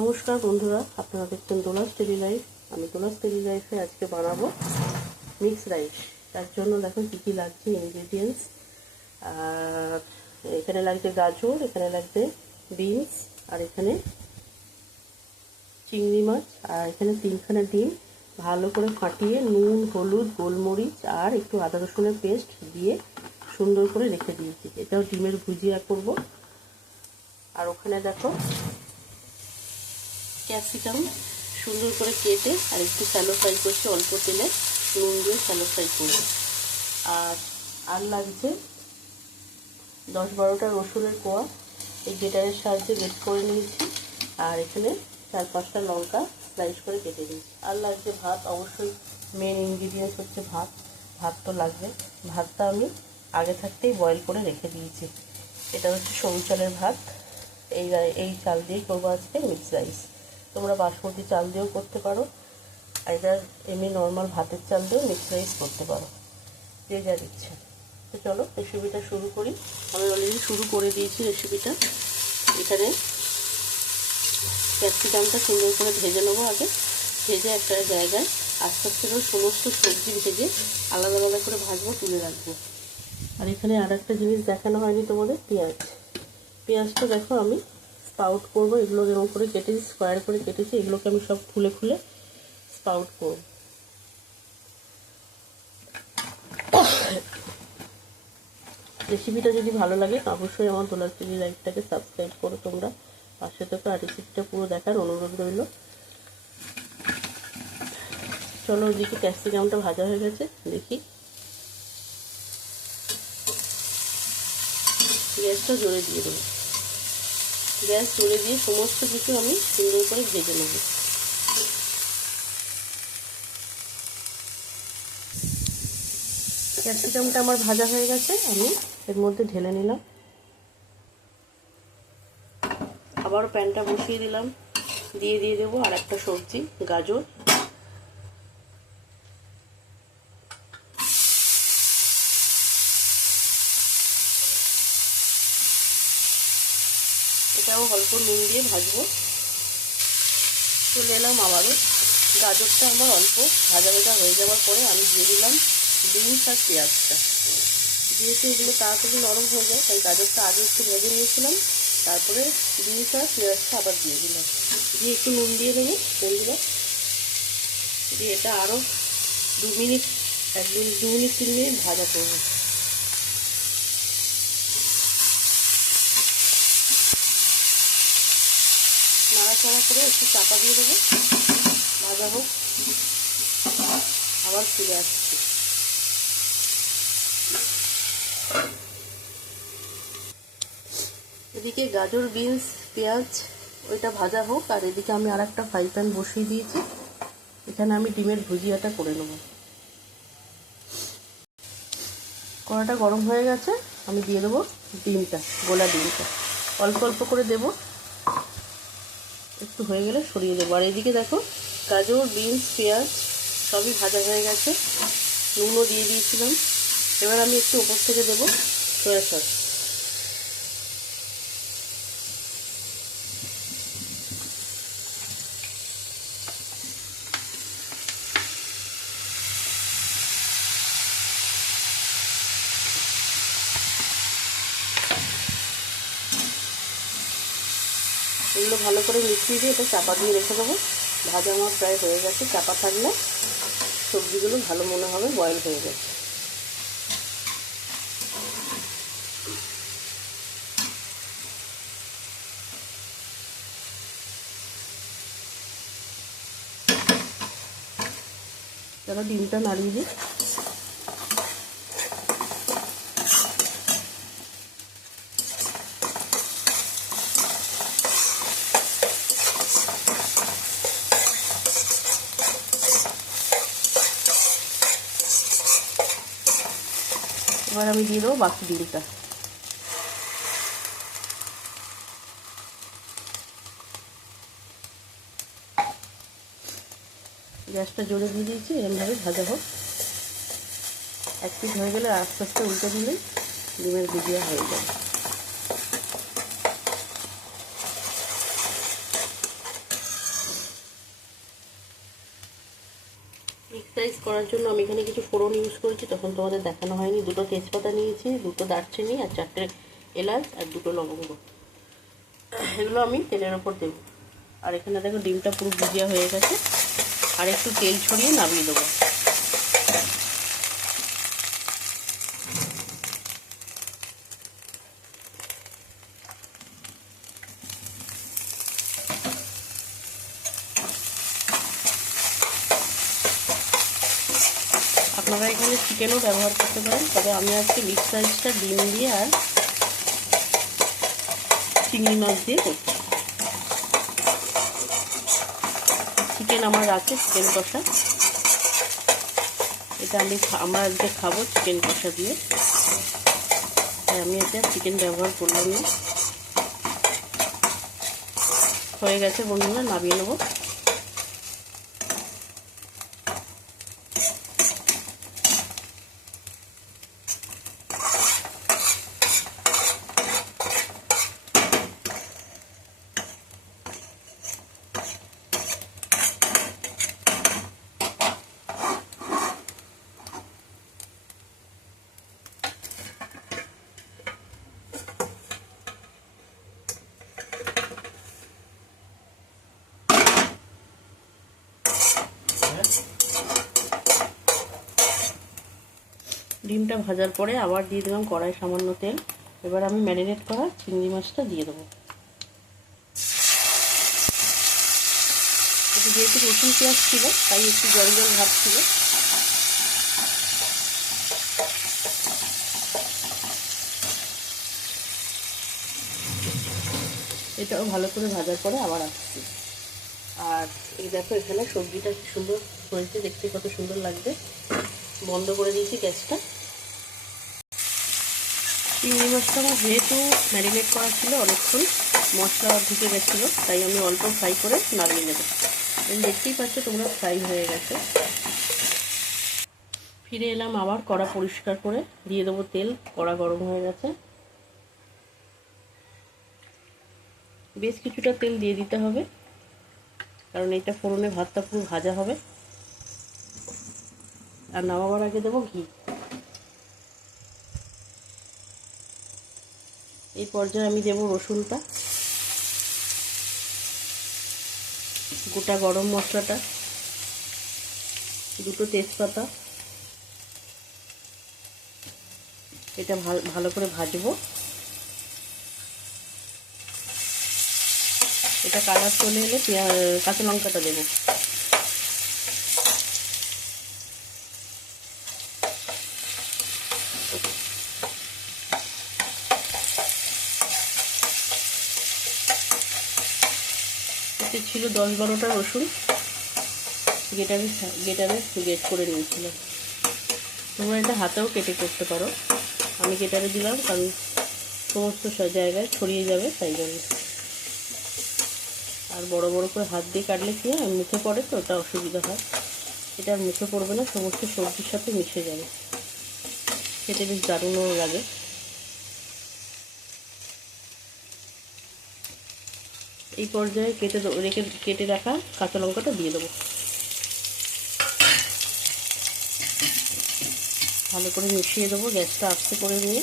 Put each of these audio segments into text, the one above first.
নমস্কার বন্ধুরা, আপনারা দেখছেন দোলাস ডেলি লাইফ। আমি দোলাস ডেলি লাইফে আজকে বানাবো মিক্স রাইস। তার জন্য দেখো কী কী লাগছে ইনগ্রিডিয়েন্টস। আর এখানে লাগছে গাজর, এখানে লাগছে বিনস, আর এখানে চিংড়ি মাছ, আর এখানে 3খানা ডিম ভালো করে ফাটিয়ে নুন, হলুদ, গোলমরিচ আর একটু আদা রসুনের পেস্ট দিয়ে সুন্দর করে রেখে দিয়েছি। এটাও ডিমের ভুজিয়া করব। আর ওখানে দেখো ক্যাপসিকাম সুন্দর করে কেটে আর একটু শ্যালো ফ্রাই করছি, অল্প তেলে নুন দিয়ে শ্যালো ফ্রাই করব। আর লাগছে 10-12টা রসুনের কোয়া, এই গ্রেটারের সাহায্যে গ্রেট করে নিয়েছি। আর এখানে 4-5টা লঙ্কা স্লাইস করে কেটে দিয়েছি। আর লাগছে ভাত, অবশ্যই মেন ইনগ্রিডিয়েন্টস হচ্ছে ভাত। ভাত তো লাগবে। ভাতটা আমি আগে থাকতেই বয়েল করে রেখে দিয়েছি। এটা হচ্ছে সরু চালের ভাত। এই চাল দিয়েই করবো আজকে মিক্স রাইস। তোমরা বাসমতি চাল দিয়েও করতে পারো, আইদার এমনি নর্মাল ভাতের চাল দিয়েও মিক্স রাইস করতে পারো, যে যার ইচ্ছা। তো চলো রেসিপিটা শুরু করি। আমি অলরেডি শুরু করে দিয়েছি রেসিপিটা। এখানে ক্যাপসিকামটা সুন্দর করে ভেজে নেবো আগে। ভেজে একটা জায়গায় আস্তে আস্তে করে সমস্ত সবজি ভেজে আলাদা আলাদা করে ভাজবো, তুলে রাখবো। আর এখানে আর একটা জিনিস দেখানো হয়নি তোমাদের, পেঁয়াজটা দেখো আমি স্পাউট করবো। এগুলো যেমন করে কেটেছি, স্কোয়ার করে কেটেছি, এগুলোকে আমি সব খুলে খুলে স্পাউট করব। রেসিপিটা যদি ভালো লাগে অবশ্যই আমার দোলাস ডেলি লাইফটাকে সাবস্ক্রাইব করো তোমরা, পাশে থেকে আর রেসিপিটা পুরো দেখার অনুরোধ রইল। চলো ওইদিকে ক্যাপসিকামটা ভাজা হয়ে গেছে, দেখি। গ্যাসটা জোরে দিয়ে দেবো। গ্যাস জোরে দিয়ে সমস্ত কিছু আমি সুন্দর করে ভেজে নেব। ক্যাপসিকামটা আমার ভাজা হয়ে গেছে, আমি এর মধ্যে ঢেলে নিলাম। আবার প্যানটা বসিয়ে দিলাম, দিয়ে দেবো আর একটা সবজি, গাজর। এটাও অল্প নুন দিয়ে ভাজবো। চলে এলাম আবারও। গাজরটা আমার অল্প ভাজা ভাজা হয়ে যাওয়ার পরে আমি দিয়ে দিলাম বিনস আর পেঁয়াজটা। যেহেতু এগুলো তাড়াতাড়ি নরম হয়ে যায় তাই গাজরটা আগে একটু ভেজে নিয়েছিলাম, তারপরে বিনস আর পেঁয়াজটা আবার দিয়ে দিলাম। দিয়ে একটু নুন দিয়ে দেবো বন্ধুরা। দিয়ে এটা আরও 2 মিনিট 3 মিনিট ভাজা করবো। নাড়াচাড়া করে একটু চাপা দিয়ে দেবো, ভাজা হোক। আবার ফিরে আসছি। এদিকে গাজর, বিনস, পেঁয়াজ ওইটা ভাজা হোক, আর এদিকে আমি আর একটা ফ্রাই প্যান বসিয়ে দিয়েছি। এখানে আমি ডিমের ভুজিয়াটা করে নেব। কড়াটা গরম হয়ে গেছে, আমি দিয়ে দেবো ডিমটা, গোলা ডিমটা অল্প অল্প করে দেবো। একটু হয়ে গেলে সরিয়ে দেবো। আর এদিকে দেখো গাজর, বিনস, পেঁয়াজ সবই ভাজা হয়ে গেছে, নুনও দিয়ে দিয়েছিলাম। এবার আমি একটু ওপর থেকে দেবো সয়া সস। এগুলো ভালো করে মিশিয়ে দিয়ে এটা চাপা দিয়ে রেখে দেবো। ভাজা আমার প্রায় হয়ে গেছে। চাপা থাকলে সবজিগুলো ভালো মনে হবে বয়েল হয়ে গেছে। তারপর ডিমটা নাড়িয়ে দিই। এবার আমি দিয়ে দেবো বাকি ডিমটা। গ্যাসটা জোরে দিয়ে দিয়েছি, এমনভাবে ভাজা হোক। এক পিঠ হয়ে গেলে আস্তে আস্তে উল্টে দিলেই ডিমের ভুজিয়া হয়ে যাবে। রাইস করার জন্য আমি এখানে কিছু ফোড়ন ইউজ করেছি, তখন তোমাদের দেখানো হয়নি। 2টো তেজপাতা নিয়েছি, 2টো দারচিনি আর 4টে এলাচ আর 2টো লবঙ্গ। এগুলো আমি তেলের ওপর দেবো। আর এখানে দেখো ডিমটা পুরো ভুজিয়া হয়ে গেছে, আর একটু তেল ছড়িয়ে নামিয়ে দেবো। আপনারা এখানে চিকেনও ব্যবহার করতে পারেন, তবে আমি আজকে মিক্স রাইসটা ডিম দিয়ে আর চিংড়ি মাছ দিয়ে করছি। চিকেন আমার আছে, চিকেন কষা, এটা আমরা আজকে খাবো চিকেন কষা দিয়ে, তাই আমি এটা চিকেন ব্যবহার করলাম না। হয়ে গেছে বন্ধুরা, নামিয়ে নেবো। ডিমটা ভাজার পরে আবার দিয়ে দিলাম কড়াই সামান্য তেল। এবার আমি ম্যারিনেট করা চিংড়ি মাছটা দিয়ে দেবো। যেহেতু রসুন পেঁয়াজ ছিল তাই একটু জল জল ভাব ছিল। এটাও ভালো করে ভাজার পরে আবার আসছি। আর এই দেখো এখানে সবজিটা কি সুন্দর হয়েছে, দেখতে কত সুন্দর লাগবে। বন্ধ করে দিয়েছি গ্যাসটা। চিংড়ি মাছটা আমার যেহেতু ম্যারিনেট করা ছিল অনেকক্ষণ, মশলা ঢুকে গেছিলো, তাই আমি অল্প ফ্রাই করে নামিয়ে নেব। দেখতেই পাচ্ছ তোমরা ফ্রাই হয়ে গেছে। ফিরে এলাম আবার, কড়া পরিষ্কার করে দিয়ে দেবো তেল। কড়া গরম হয়ে গেছে, বেশ কিছুটা তেল দিয়ে দিতে হবে, কারণ এটা ফোড়নে ভাতটা পুরো ভাজা হবে। আর নামাবার আগে দেবো ঘি। এই পর্যায়ে আমি দেবো রসুনটা, গোটা গরম মশলাটা, 2টো তেজপাতা, এটা ভালো করে ভাজবো। এটা কালার চলে এলে কাঁচা লঙ্কাটা দেবো। এতে ছিল 10-12টা রসুন, গেটারে গ্রেট করে নিয়েছিলাম। তোমরা এটা হাতেও কেটে করতে পারো, আমি গেটারে দিলাম কারণ সমস্ত জায়গায় ছড়িয়ে যাবে তাই জন্য। আর বড় বড় করে হাত দিয়ে কাটলে কি হয়, মুখে পড়ে তো ওটা অসুবিধা হয়। এটা আর মুখে পড়বে না, সমস্ত সবজির সাথে মিশে যাবে, খেতে বেশ দারুণও লাগে। এই পর্যায়ে কেটে রাখা কাঁচা লঙ্কাটা দিয়ে দেবো। ভালো করে মিশিয়ে দেবো, গ্যাসটা আস্তে করে নিয়ে।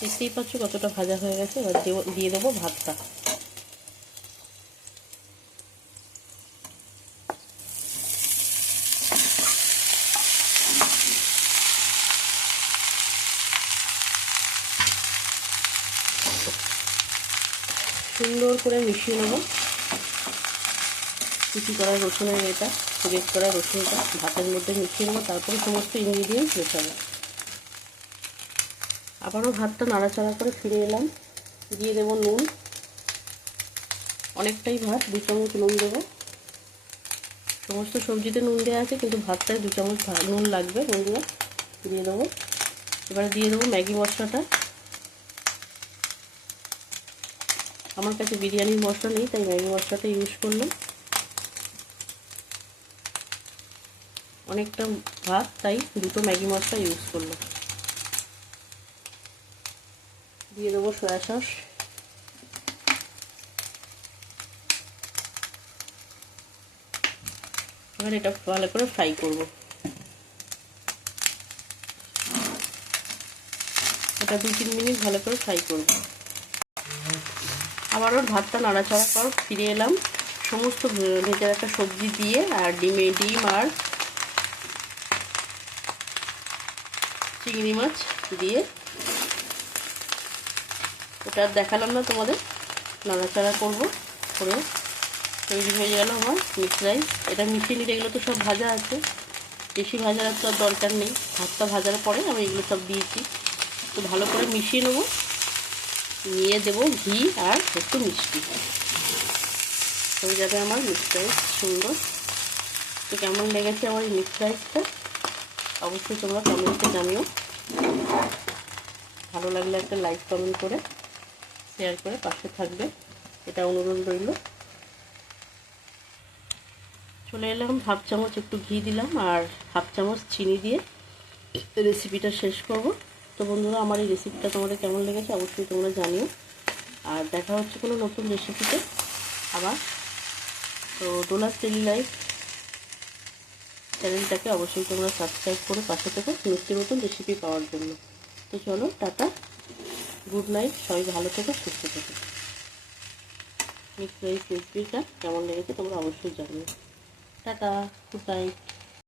দেখতেই পাচ্ছ কতটা ভাজা হয়ে গেছে। এবার দিয়ে দেবো ভাতটা। সুন্দর করে মিশিয়ে নেব কুচি করা রসুনের এটা, গ্রেট করা রসুনটা ভাতের মধ্যে মিশিয়ে নেবো, তারপরে সমস্ত ইনগ্রিডিয়েন্টস মেশাবো। আবারও ভাতটা নাড়াচাড়া করে ফিরে এলাম, দিয়ে দেবো নুন। অনেকটাই ভাত, 2 চামচ নুন দেবো। সমস্ত সবজিতে নুন দেওয়া আছে, কিন্তু ভাতটায় 2 চামচ নুন লাগবে বন্ধুরা, দিয়ে দেবো। এবারে দিয়ে দেবো ম্যাগি মশলাটা। আমার কাছে বিরিয়ানির মশলা নেই, তাই ম্যাগি মশলাটা ইউজ করলাম। অনেকটা ভাত তাই 2টো ম্যাগি মশলা ইউজ করলাম। দিয়ে দেবো সয়া সস। এবার এটা ভালো করে ফ্রাই করব। এটা 2-3 মিনিট ভালো করে ফ্রাই করব। আবারও ভাতটা নাড়াচাড়া পর ফিরে এলাম সমস্ত ভেজে রাখা সবজি দিয়ে আর ডিম আর চিংড়ি মাছ দিয়ে। ওটা দেখালাম না তোমাদের, নাড়াচাড়া করবো করে তৈরি হয়ে গেল আমার মিক্সড রাইস। এটা মিশিয়ে নিতে, এগুলো তো সব ভাজা আছে, বেশি ভাজার তো আর দরকার নেই। ভাতটা ভাজার পরে আমি এগুলো সব দিয়েছি, তো ভালো করে মিশিয়ে নেবো। নিয়ে দেবো ঘি আর একটু মিষ্টি, হয়ে যাবে আমার মিক্সড রাইস সুন্দর। তো কেমন লেগেছে আমার এই মিক্সড রাইসটা অবশ্যই তোমরা কমেন্টে জানিও। ভালো লাগলে একটা লাইক কমেন্ট করে শেয়ার করে পাশে থাকবে, এটা অনুরোধ রইল। চলে এলাম, হাফ চামচ একটু ঘি দিলাম আর হাফ চামচ চিনি দিয়ে রেসিপিটা শেষ করব। তো বন্ধুরা, আমার এই রেসিপিটা তোমাদের কেমন লেগেছে অবশ্যই তোমরা জানিও। আর দেখা হচ্ছে কোনো নতুন রেসিপিতে আবার। তো ডোলাস ডেইলি লাইফ চ্যানেলটাকে অবশ্যই তোমরা সাবস্ক্রাইব করে পাশে থেকো নিত্য নতুন রেসিপি পাওয়ার জন্য। তো চলো, টাটা, গুড নাইট, সবাই ভালো থেকো, সুস্থ থেকো। মিক্সড রাইস রেসিপিটা কেমন লেগেছে তোমরা অবশ্যই জানিও। Tata, good night.